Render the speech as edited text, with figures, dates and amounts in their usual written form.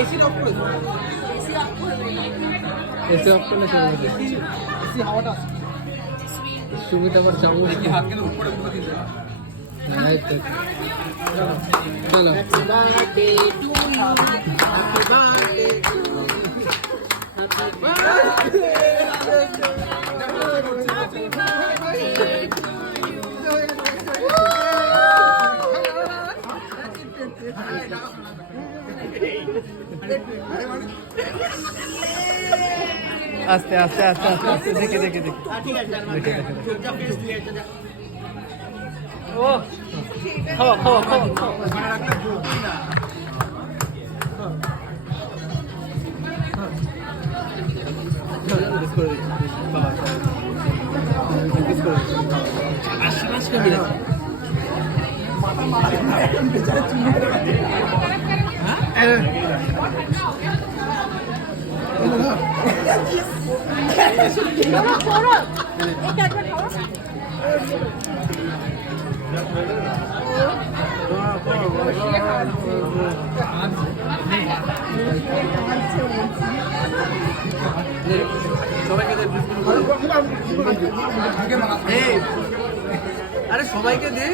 AC of করে দাও। এসে অফ করলে চলে যাবে। এসি হাওয়াটা সুমিত আবার চামচ কি হাত কেন উপরে করে দিতে রাইট চলো happy birthday to you happy birthday to you আস্তে আস্তে আস্তে আস্তে আস্তে দেখে দেখে দেখে দেখে দেখে ও খাওয়া খাওয়া খাওয়া সবাইকে দে। আরে সবাইকে দে।